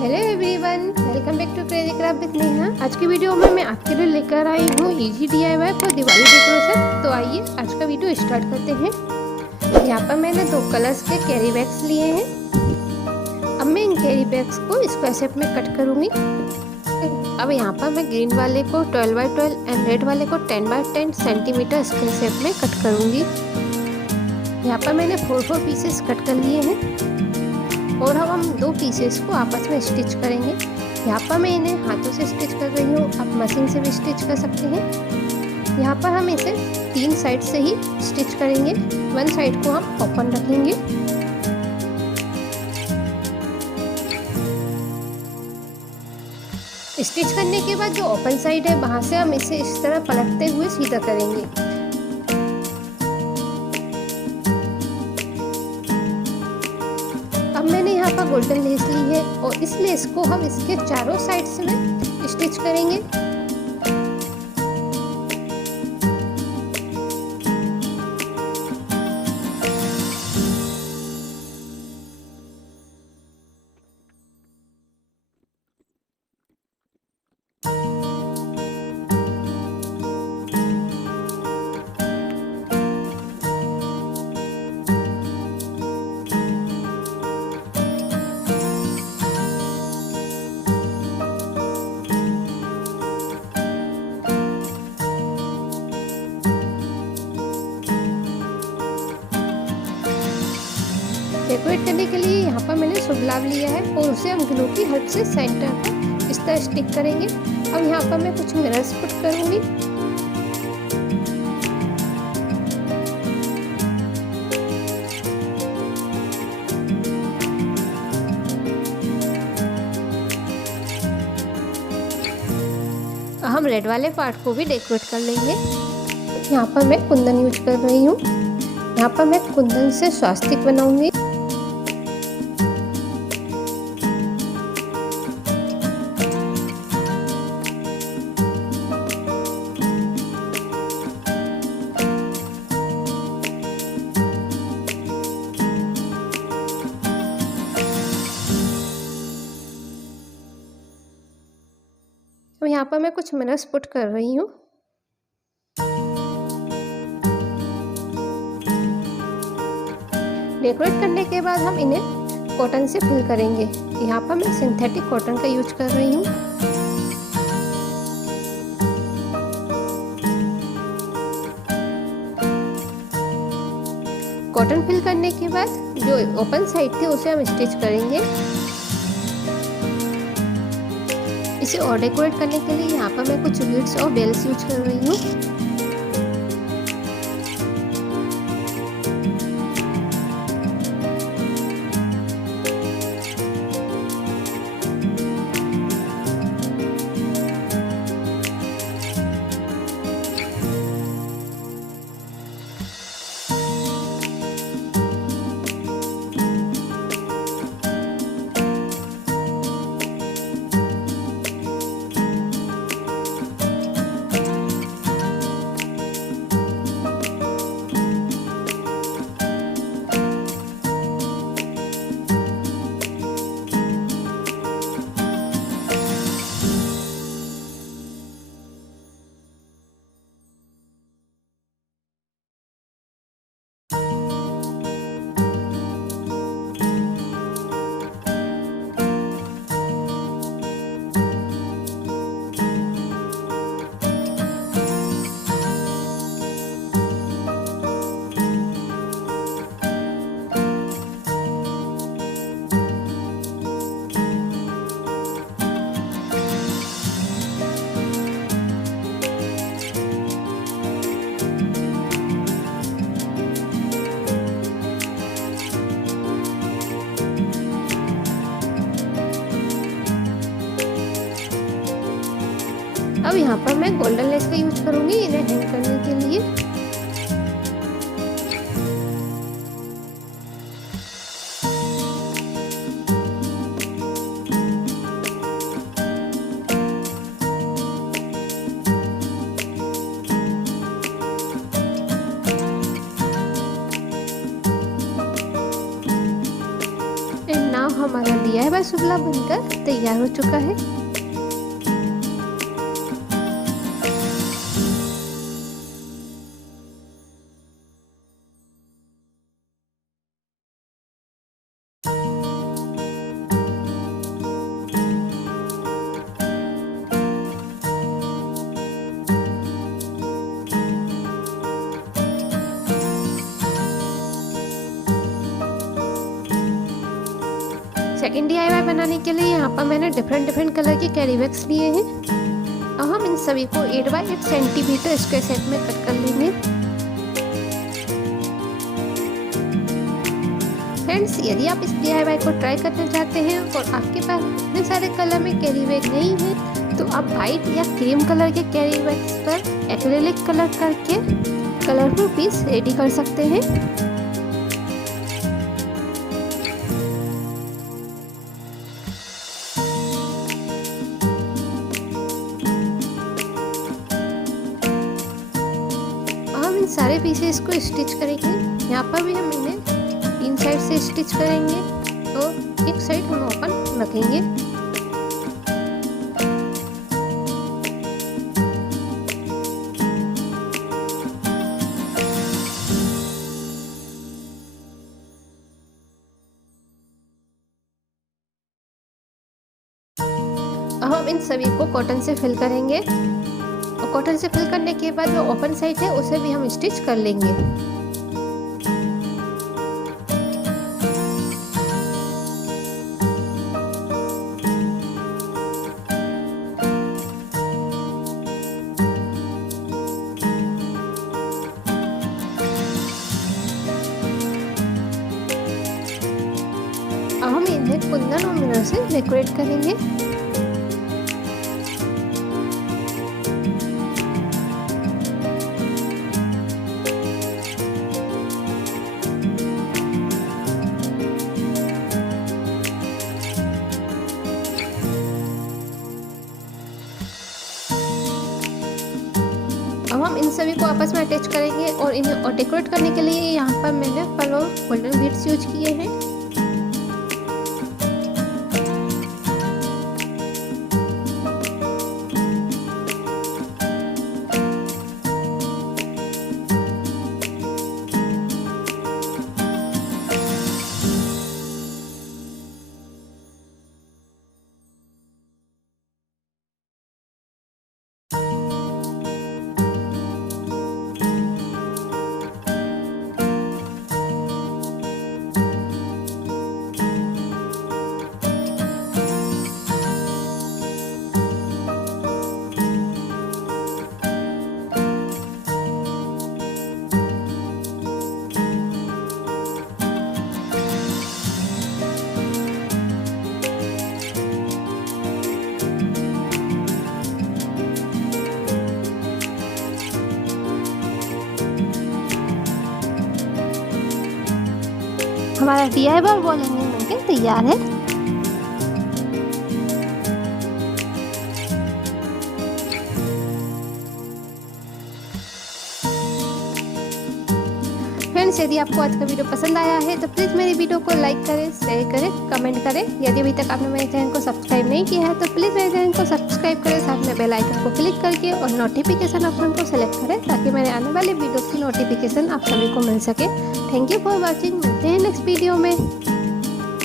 Hello everyone, welcome back to crazy craft with Neha. आज की video में मैं आपके लिए लेकर आई हूँ easy DIY for Diwali decoration. तो आइए आज का वीडियो स्टार्ट करते हैं। यहाँ पर मैंने 2 कलर्स के कैरी बैग्स लिए हैं। अब मैं इन कैरी बैग्स को स्क्वायर शेप में कट करूँगी। अब यहाँ पर मैं ग्रीन वाले को 12 बाई 12 एंड रेड वाले को 10 बाई 10 सेंटीमीटर स्क्वायर शेप में कट करूँगी। यहाँ पर मैंने 4 पीसेस कट कर लिए हैं और अब हम 2 पीसेस को आपस में स्टिच करेंगे। यहाँ पर मैं इन्हें हाथों से स्टिच कर रही हूँ, आप मशीन से भी स्टिच कर सकते हैं। यहाँ पर हम इसे 3 साइड से ही स्टिच करेंगे। 1 साइड को हम ओपन रखेंगे। स्टिच करने के बाद जो ओपन साइड है वहाँ से हम इसे इस तरह पलटते हुए सीधा करेंगे। अब मैंने यहाँ पर गोल्डन लेस ली है और इस लेस को हम इसके चारों साइड्स में स्टिच करेंगे। डेकोरेट करने के लिए यहाँ पर मैंने शुभ लाभ लिया है और उसे हम ग्लू की हेल्प से सेंटर पर इस तरह स्टिक करेंगे। अब यहाँ पर मैं कुछ मिरर्स पुट करूँगी। हम रेड वाले पार्ट को भी डेकोरेट कर लेंगे। यहाँ पर मैं कुंदन यूज कर रही हूँ। यहाँ पर मैं कुंदन से स्वास्तिक बनाऊंगी। तो यहाँ पर मैं कुछ मिरर्स पुट कर रही हूँ। डेकोरेट करने के बाद हम इन्हें कॉटन से फिल करेंगे। यहाँ पर मैं सिंथेटिक कॉटन का यूज कर रही हूँ। कॉटन फिल करने के बाद जो ओपन साइड थी उसे हम स्टिच करेंगे। इसे और डेकोरेट करने के लिए यहाँ पर मैं कुछ बीड्स और बेल्स यूज कर रही हूँ। अब यहाँ पर मैं गोल्डन लेस का यूज करूंगी इन्हें हैंग करने के लिए। एंड नाउ हमारा DIY शुभ लाभ बनकर तैयार हो चुका है। सेकेंड DIY बनाने के लिए यहाँ पर मैंने डिफरेंट कलर के कैरी बैग्स लिए हैं। अब हम इन सभी को 8 बाई 8 सेंटीमीटर स्क्वायर शेप में कट कर लेंगे। फ्रेंड्स, यदि आप इस DIY को ट्राई करना चाहते हैं और आपके पास इतने सारे कलर में कैरी बैग नहीं है तो आप वाइट या क्रीम कलर के कैरी बैग्स पर एक्रेलिक कलर करके कलरफुल पीस रेडी कर सकते हैं। इन सारे पीसेस को स्टिच करेंगे। यहाँ पर भी हम इन्हें 3 साइड से स्टिच करेंगे तो एक साइड हम ओपन रखेंगे। अब हम इन सभी को कॉटन से फिल करेंगे और कॉटन से फिल करने के बाद जो ओपन साइड है उसे भी हम स्टिच कर लेंगे। अब हम इन्हें कुंदन और मिरर से डेकोरेट करेंगे। अब हम इन सभी को आपस में अटैच करेंगे और इन्हें और डेकोरेट करने के लिए यहाँ पर मैंने पर्ल और गोल्डन बीड्स यूज किए हैं। हमारा DIY वॉल हैंगिंग बनके तैयार है। फ्रेंड्स, यदि आपको आज का वीडियो पसंद आया है तो प्लीज़ मेरी वीडियो को लाइक करें, शेयर करें, कमेंट करें। यदि अभी तक आपने मेरे चैनल को सब्सक्राइब नहीं किया है तो प्लीज़ मेरे चैनल को सब्सक्राइब करें, साथ में बेल आइकन को क्लिक करके और नोटिफिकेशन ऑप्शन को सेलेक्ट करें ताकि मेरे आने वाले वीडियोस की नोटिफिकेशन आप सभी को मिल सके। Thank you for watching. मिलते हैं नेक्स्ट वीडियो में।